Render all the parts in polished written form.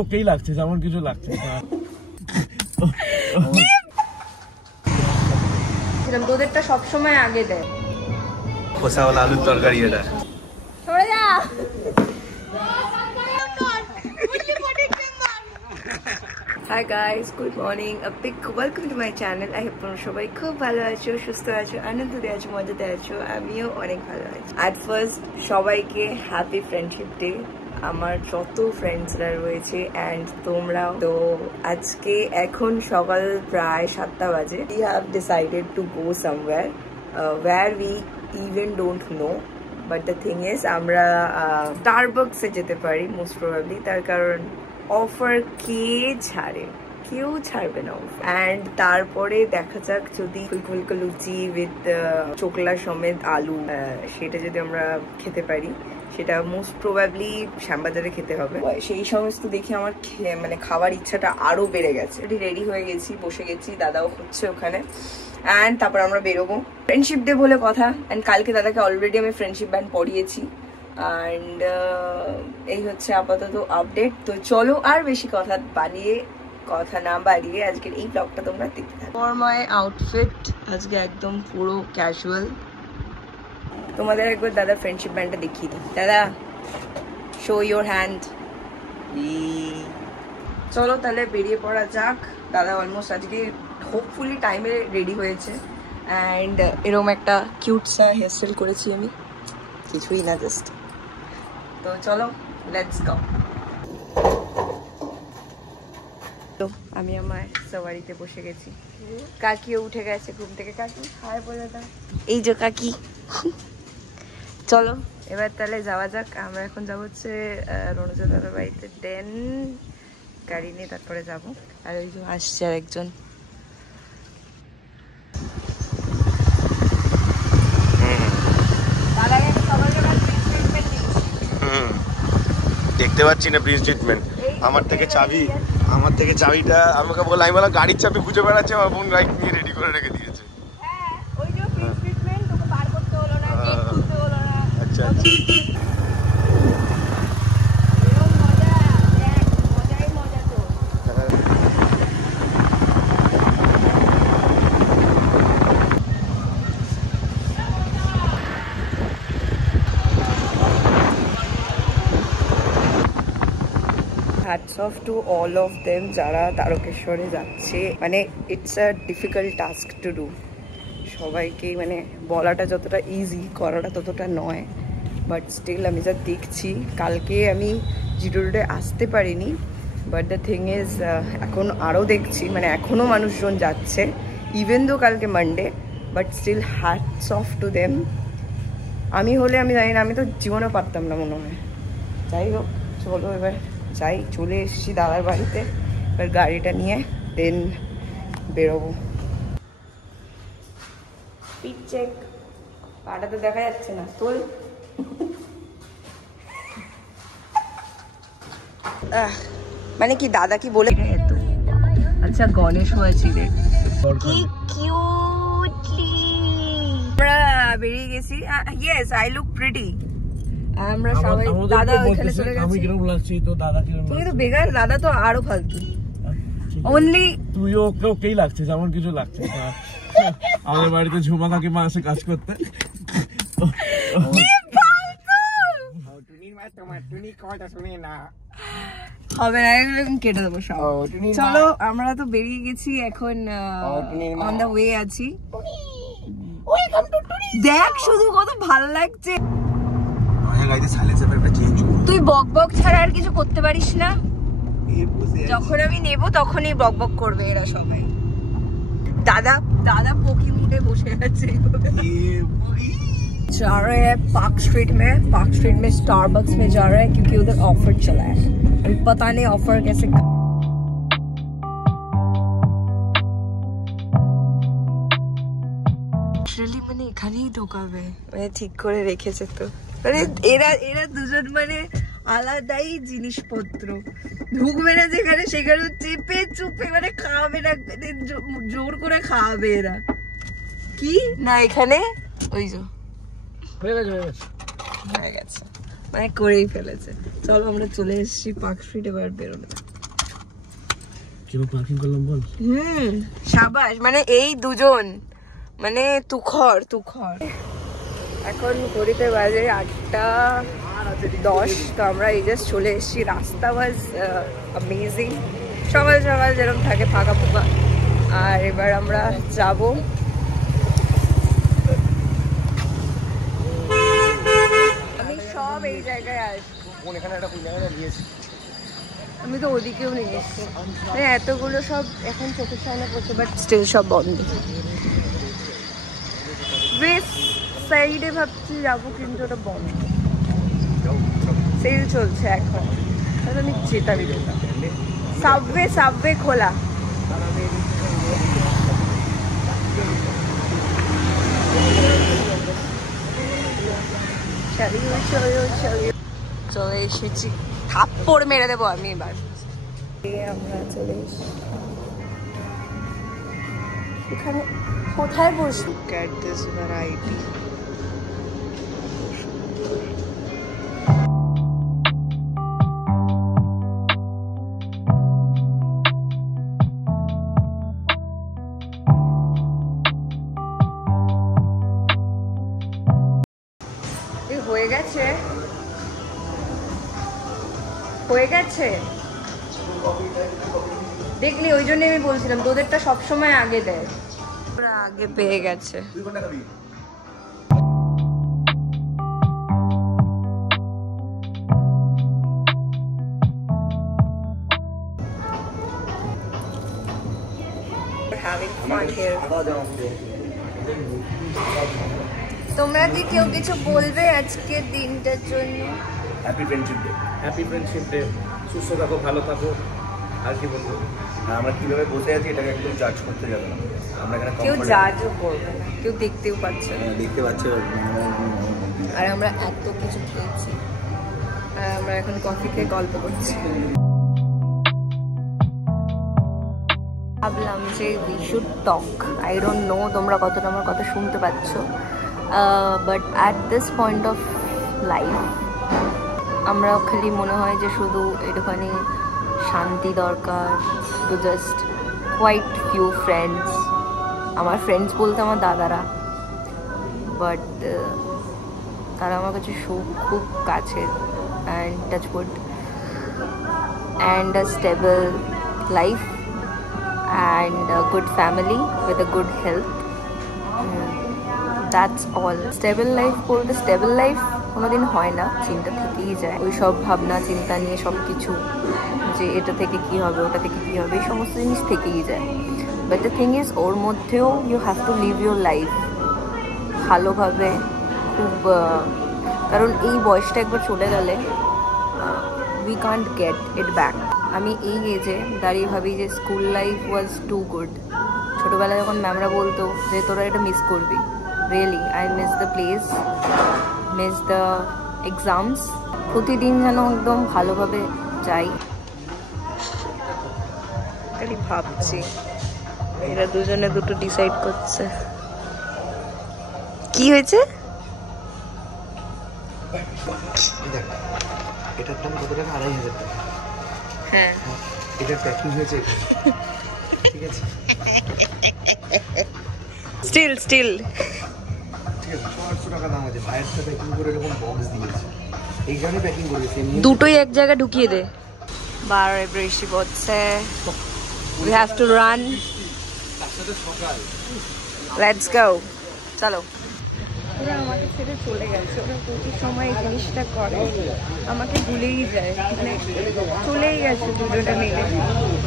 ওকেই লাগছে, যেমন কিছু লাগছে না। তোদেরটা সবসময় আগে দেয়। খোসাওয়ালা আলুর তরকারি এটা। সরে যা। Hi guys, good morning. A big welcome to my channel. I hope তোমরা সবাই খুব ভালো আছো, সুস্থ আছো, আনন্দে আছো, মজাতে আছো। আমিও অনেক ভালো আছি। At first সবাইকে হ্যাপি ফ্রেন্ডশিপ ডে। আমার যত ফ্রেন্ডসরা রয়েছে অ্যান্ড তোমরাও। তো আজকে এখন সকাল প্রায় 7টা বাজে। We have decided to go somewhere where we even don't know. But the thing is আমরা স্টারবাকসে যেতে পারি মোস্ট প্রবাবলি, তার কারণ অফার কে ছাড়ে, কেউ ছাড়বে না অ্যান্ড তারপরে দেখা যাক যদি ফুলকা লুচি উইথ চোকলা সমেত আলু সেটা যদি আমরা খেতে পারি, সেটা মোস্ট প্রবাবলি শ্যামবাজারে খেতে হবে। সেই সমস্ত দেখে আমার মানে খাওয়ার ইচ্ছাটা আরো বেড়ে গেছে। রেডি হয়ে গেছি, বসে গেছি, দাদাও হচ্ছে ওখানে অ্যান্ড তারপর আমরা বেরোবো। ফ্রেন্ডশিপ ডে বলে কথা অ্যান্ড কালকে দাদাকে অলরেডি আমি ফ্রেন্ডশিপ ব্যান্ড পড়িয়েছি অ্যান্ড এই হচ্ছে আপাতত আপডেট। তো চলো আর বেশি কথা না বাড়িয়ে আজকের এই ব্লগটা তোমরা দেখতে থাকো। ফর মাই আউটফিট আজকে একদম পুরো ক্যাজুয়াল। তোমাদের একবার দাদা ফ্রেন্ডশিপ ব্যান্ডটা দেখিয়ে দিই। দাদা শো ইয়োর হ্যান্ড। চলো তাহলে বেরিয়ে পড়া যাক। দাদা অলমোস্ট আজকে হোপফুলি টাইমে রেডি হয়েছে অ্যান্ড এরকম একটা কিউট সা হেয়ারস্টাইল করেছি আমি, কিছুই না জাস্ট। তো চলো লেটস গো। তো আমি আমার সওয়ারিতে বসে গেছি, কাকিও উঠে গেছে ঘুম থেকে। কাকি হাই বলে দাও। এই যে কাকি। চলো এবার তাহলে যাওয়া যাক। আমরা এখন যাবো হচ্ছে রণজা দাদার বাড়িতে, দেন গাড়ি নিয়ে তারপরে যাবো। আর ওই যে আসছে আর একজন। দেখতে পাচ্ছি না ব্রিজ ট্রিটমেন্ট। আমার থেকে চাবিটা আমাকে বললাম, আমি বললাম গাড়ির চাবি খুঁজে বেড়াচ্ছে, আমার বোন বাইক নিয়ে রেডি করে রেখে দিয়েছে। আচ্ছা আচ্ছা। hats off to all of them যারা তারকেশ্বরে যাচ্ছে। মানে it's a difficult task to do. সবাইকে মানে বলাটা যতটা ইজি, করাটা ততটা নয়। বাট স্টিল আমি যা দেখছি, কালকে আমি জিরো রোডে আসতে পারিনি, বাট দ্য থিং ইজ এখন আরও দেখছি মানে এখনও মানুষজন যাচ্ছে ইভেন দো কালকে Monday, but still hats off to them. আমি হলে আমি জানি না, আমি তো জীবনে পারতাম না মনে হয়। যাই হোক চলো এবার যাই, চলে এসেছি দাদার বাড়িতে। এবার গাড়িটা নিয়ে দেন বেরোবো। স্পিড চেক, পাটা তো দেখা যাচ্ছে না, তোল। মানে কি দাদা কি বলে তো? আচ্ছা গণেশ হয়েছি রে, কি কিউটলি আমরা বেরিয়ে গেছি। Yes I look pretty. আমরা সবাই দাদা ওইখানে চলে গেছে। আমি কিরকম লাগছি তো দাদা কিরকম? তুমি তো বেকার, দাদা তো আরো ফালতু। অনলি তুইও ওকেই লাগছে, যেমন কিছু লাগছে না। আমাদের বাড়িতে ঝুমা কাকিমা আসে কাজ করতে। হবে না, কেটে দেবো সব। চলো আমরা তো বেরিয়ে গেছি এখন, অন দা ওয়ে আছি। দেখ শুধু কত ভালো লাগছে। তুই বক বক ছাড়া আর কিছু করতে পারিস না। যখন আমি নেব তখনই বক বক করবে এরা সবাই। दादा दादा पोकी मुड़े बसे जा रहे हैं पार्क स्ट्रीट में स्टारबक्स में जा रहे हैं क्योंकि उधर ऑफर चला है। अभी पता नहीं ऑफर कैसे মানে এখানেই ঢোকাবে মানে ঠিক করে রেখেছে তো মানে এরা দুজন মানে আলাদাই জিনিসপত্র ঢুকবে না যেখানে সেখানে চেপে চুপে মানে খাওয়াবে না জোর করে খাওয়াবে এরা কি না এখানে ওই যে হয়ে গেছে মানে করেই ফেলেছে। চলো আমরা চলে এসেছি পার্ক স্ট্রিট, এবার বেরোনো। পার্কিং করলাম বল। সাবাস, মানে এই দুজন মানে তুখর। এখন ঘড়িতে বাজে 8:10। তো আমরা এই জাস্ট চলে এসেছি। রাস্তা ওয়াজ অ্যামেজিং, সকাল সকাল যেরকম থাকে ফাঁকা ফোঁকা। আর এবার আমরা যাব। আমি সব এই জায়গায় আসবো। আমি তো ওদিকেও নিয়ে এসেছি, মানে এতগুলো সব এখন চোখের সামনে পড়ছে, বাট স্টিল সব বন্ধ। বেশ সাইডে ভাবছি যাবো, কিন্তু ওটা বন্ধ, সেল চলছে এখন। তাহলে আমি যেতাম। সাবওয়ে খোলা। চলে এসেছি, থাপ্পড় মেরে দেবো আমি এবার। আমরা চলে এসেছি এখানে। কোথায় বসবো? Look at this variety. হয়ে গেছে দেখলি, ওই জন্য আমি বলছিলাম তোদেরটা সবসময় আগে দেয়। ওরা আগে পেয়ে গেছে। তোমরা কি কেউ কিছু বলবে আজকের দিনটার জন্য? Happy friendship day. Happy friendship day. সুস্থ থাকো, ভালো থাকো। আর কি বলবো, আমরা কিভাবে বসে আছি এটাকে একদম জাজ করতে যাবে না। আমরা এখানে কেউ জাজও করবে না, কেউ দেখতেও পাচ্ছে না। দেখতে পাচ্ছে। আর আমরা এত কিছু খেয়েছি, আর আমরা এখন কফি খেয়ে গল্প করছি। ভাবলাম যে we should talk. I don't know তোমরা কতটা আমার কথা শুনতে পাচ্ছ, but at this point of life আমরা খালি মনে হয় যে শুধু একটুখানি শান্তি দরকার, to just quite few friends. আমার ফ্রেন্ডস বলতে আমার দাদারা, বাট তারা আমার কাছে খুব কাছের। And touch wood, and a stable life, and a good family with a good health. That's all. Stable life বলতে stable life কোনোদিন হয় না, চিন্তা থেকেই যায়। ওই সব ভাবনা চিন্তা নিয়ে সব কিছু, যে এটা থেকে কি হবে, ওটা থেকে কি হবে, এই সমস্ত জিনিস থেকেই যায়। বাট দ্য থিং ইজ, ওর মধ্যেও you have to live your life ভালোভাবে, খুব। কারণ এই বয়সটা একবার চলে গেলে we can't get it back. আমি এই এজে দাঁড়িয়ে ভাবি যে school life was too good. ছোটোবেলায় যখন ম্যামরা বলতো যে তোরা এটা মিস করবি, really I miss the place, miss the exams. প্রতিদিন যেন একদম ভালোভাবে যাই। খালি ভাবছি, এরা দুজনে দুটো ডিসাইড করছে। কি হয়েছে? এটার দাম কত টাকা? 2500 টাকা। হ্যাঁ, এটা প্যাকিং হয়েছে। ঠিক আছে, স্টিল ঠিক আছে। 800 টাকা দাম আছে। বাইরেটা প্যাকিং করে এরকম বক্স দিয়েছে, এইখানে প্যাকিং করেছে। দুটোই এক জায়গায় ঢুকিয়ে দে। বারে বৃষ্টি পড়ছে, we have to run, let's go, চলো। ওরা আমাকে ছেড়ে চলে গেছে। ওরা প্রতি সময় এই জিনিসটা করে, আমাকে ভুলেই যায়, মানে চলেই গেছে দুজনে মিলে।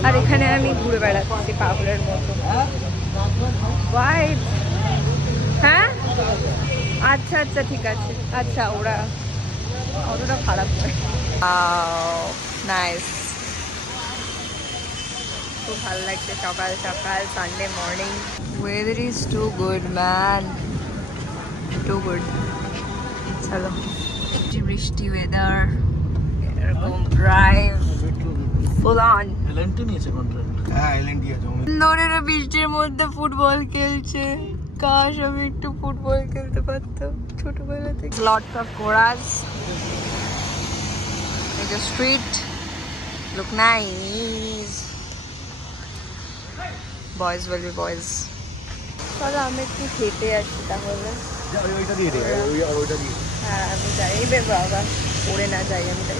আর এখানে আমি ঘুরে বেড়াচ্ছি পাগলের মতো। ভাইব। হ্যাঁ, আচ্ছা আচ্ছা, ঠিক আছে। আচ্ছা, ওরা অতটা খারাপ নয়। নাইস, খুব ভালো লাগছে সকাল সকাল Sunday morning. Weather is too good man, too good. চলো, বৃষ্টি ওয়েদার, এরকম ড্রাইভ ফুল অন। এলএনটি নিয়েছে কন্ট্রাক্ট। হ্যাঁ, এলএনটি আছে। নোরেরা বৃষ্টির মধ্যে ফুটবল খেলছে। কাশ আমি একটু ফুটবল খেলতে পারতাম ছোটবেলা থেকে। Lots of chorus, The street look nice. Boys will be boys. চলো আমি একটু খেতে আসি তাহলে। হ্যাঁ আমি যাই বাবা, পড়ে না যাই আমি তাই।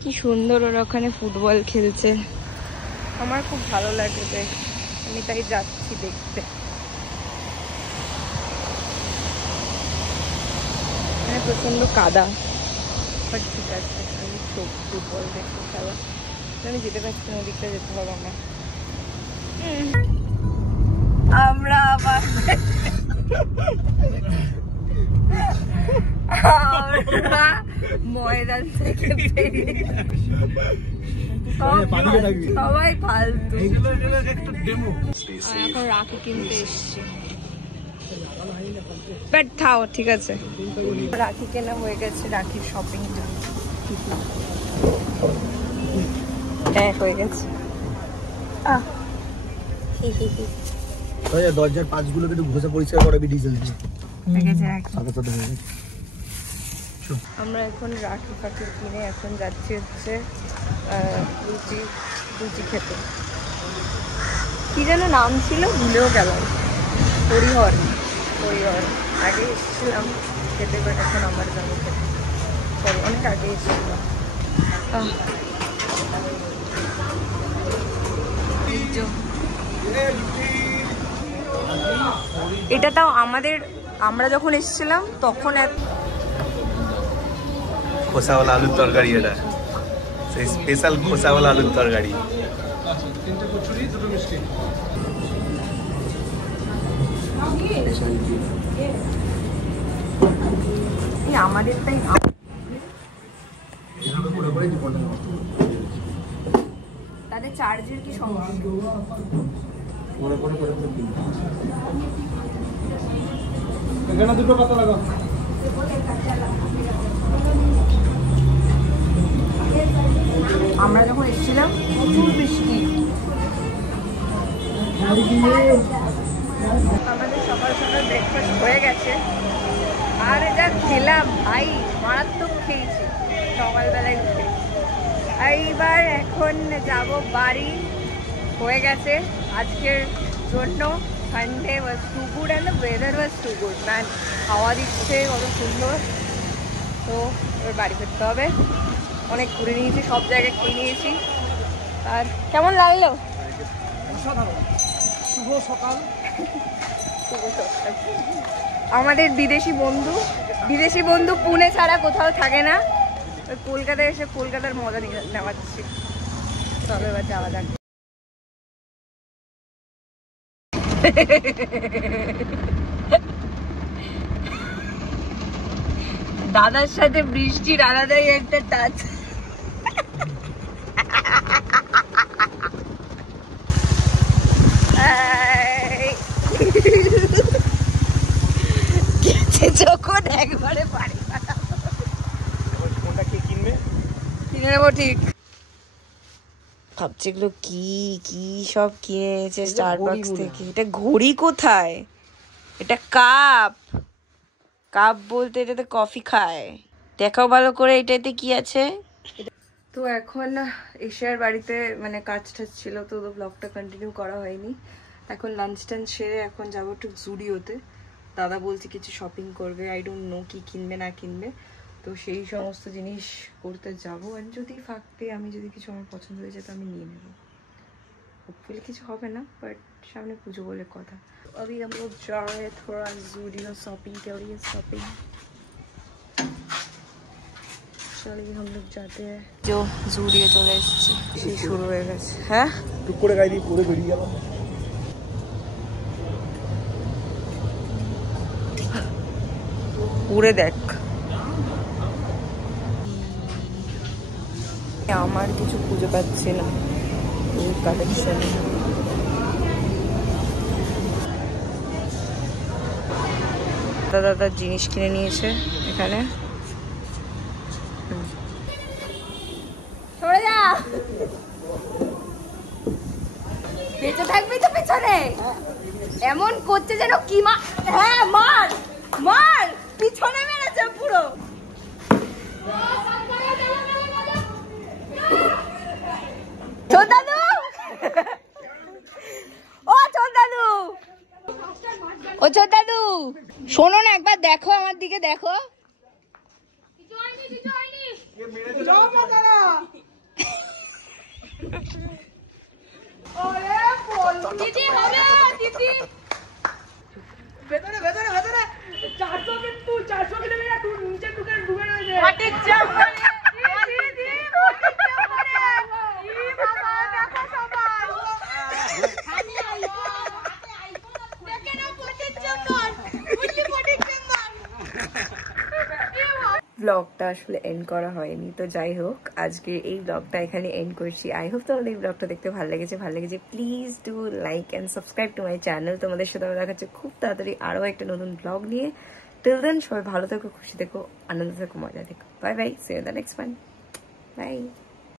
কি সুন্দর ওরা ওখানে ফুটবল খেলছে, আমার খুব ভালো লাগে, আমি তাই যাচ্ছি দেখতে। এখানে প্রচন্ড কাদা, বাট ঠিক আছে, আমি ফুটবল দেখতে খেলা, আমি যেতে পারছি না, ওদিকটা যেতে হবে আমার। আমরা আবার ময়দান থেকে সবাই ফালতু। এখন রাখি কিনতে এসছি, বাট থাও ঠিক আছে। রাখি কেনা হয়ে গেছে, রাখির শপিং হ্যাঁ হয়ে গেছে। দরজার পাঁচগুলোকে একটু ঘষে পরিষ্কার করাবি ডিজেল দিয়ে। আমরা এখন রাখি ফাঁকি কিনে এখন যাচ্ছি হচ্ছে লুচি খেতে। কি যেন নাম ছিল ভুলেও গেলাম, হরিহর আগে এসেছিলাম খেতে, বাট এখন আমার যাবো খেতে, সরি অনেক আগে এসেছিলাম। এটা তাও আমরা যখন এসেছিলাম তখন খোসাওয়ালা আলুর তরকারি, এটা সেই স্পেশাল খোসাওয়ালা আলুর তরকারি। আমাদেরটাই তাদের চার্জের কি সমস্যা? এখানে দুটো পাতা লাগাও। আমরা যখন এসেছিলাম প্রচুর বৃষ্টি, আমাদের সকাল সকাল ব্রেকফাস্ট হয়ে গেছে, আর যা খেলাম ভাই, মারাত্মক খেয়েছি সকালবেলায় উঠে। এইবার এখন যাব বাড়ি, হয়ে গেছে আজকের জন্য। Sunday was too good and the weather was too good man, হাওয়া দিচ্ছে কত সুন্দর। তো এবার বাড়ি ফিরতে হবে, অনেক ঘুরে নিয়েছি, সব জায়গায় খেয়ে নিয়েছি। আর কেমন লাগলো? শুভ সকাল। আমাদের বিদেশি বন্ধু পুনে ছাড়া কোথাও থাকে না, ওই কলকাতায় এসে কলকাতার মজা নেওয়াচ্ছি। তবে এবার যাওয়া যাক। দাদার সাথে বৃষ্টির আলাদাই একটা টাচ। যখন একবারে বাড়ি কিনে নেবো, ঠিক ভাবছি এগুলো কি সব কিনে এনেছে স্টারবাকস থেকে। এটা ঘড়ি কোথায়? এটা কাপ বলতে এটাতে কফি খায়। দেখাও ভালো করে এটাতে কি আছে। তো এখন এশিয়ার বাড়িতে মানে কাজ টাজ ছিল, তো ব্লগটা কন্টিনিউ করা হয়নি। এখন লাঞ্চ টাঞ্চ সেরে এখন যাবো একটু জুডিওতে। দাদা বলছে কিছু শপিং করবে, আই ডোন্ট নো কি কিনবে না কিনবে, তো সেই সমস্ত জিনিস করতে যাবো। আর যদি ফাঁকতে আমি যদি কিছু আমার পছন্দ হয়ে যায় তো আমি নিয়ে নেবো। হোপফুলি কিছু হবে না, বাট सामने पूछो बोले কথা। अभी हम लोग जा रहे हैं थोड़ा ज़ूडियो शॉपिंग के लिए। शॉपिंग चलिए हम लोग जाते हैं। जो ज़ूडियो चले एসেছি শুরু হয়ে গেছে। হ্যাঁ টুক করে গাই দিয়ে পুরো বেরিয়ে গেল। পুরে দেখ, আমার কিছু খুঁজে পাচ্ছি না কালেকশন। দাদা জিনিস কিনে নিয়েছে এখানে। সরে যা, বেঁচে থাকবি তো পেছনে। এমন করছে যেন কি হ্যাঁ মার পিছনে মেরেছে পুরো। দাদু ও দাদু ও দাদু শোনো না, একবার দেখো আমার দিকে, দেখো ভেতরে ভেতরে ভেতরে 400 কিন্তু 400 কিলোমিটার নিচে ঢুকে রয়েছে। ব্লগটা আসলে এন্ড করা হয়নি, তো যাই হোক আজকে এই ব্লগটা এখানে এন্ড করছি। আই হোপ তোমাদের এই ব্লগটা দেখতে ভালো লেগেছে। Please do like and subscribe to my channel. তোমাদের সাথে আমার দেখা হচ্ছে খুব তাড়াতাড়ি আরও একটা নতুন ব্লগ নিয়ে। টিল দেন সবাই ভালো থেকো, খুশি থেকো, আনন্দ থেকো, মজা থেকো। Bye bye, see you in the next one. By.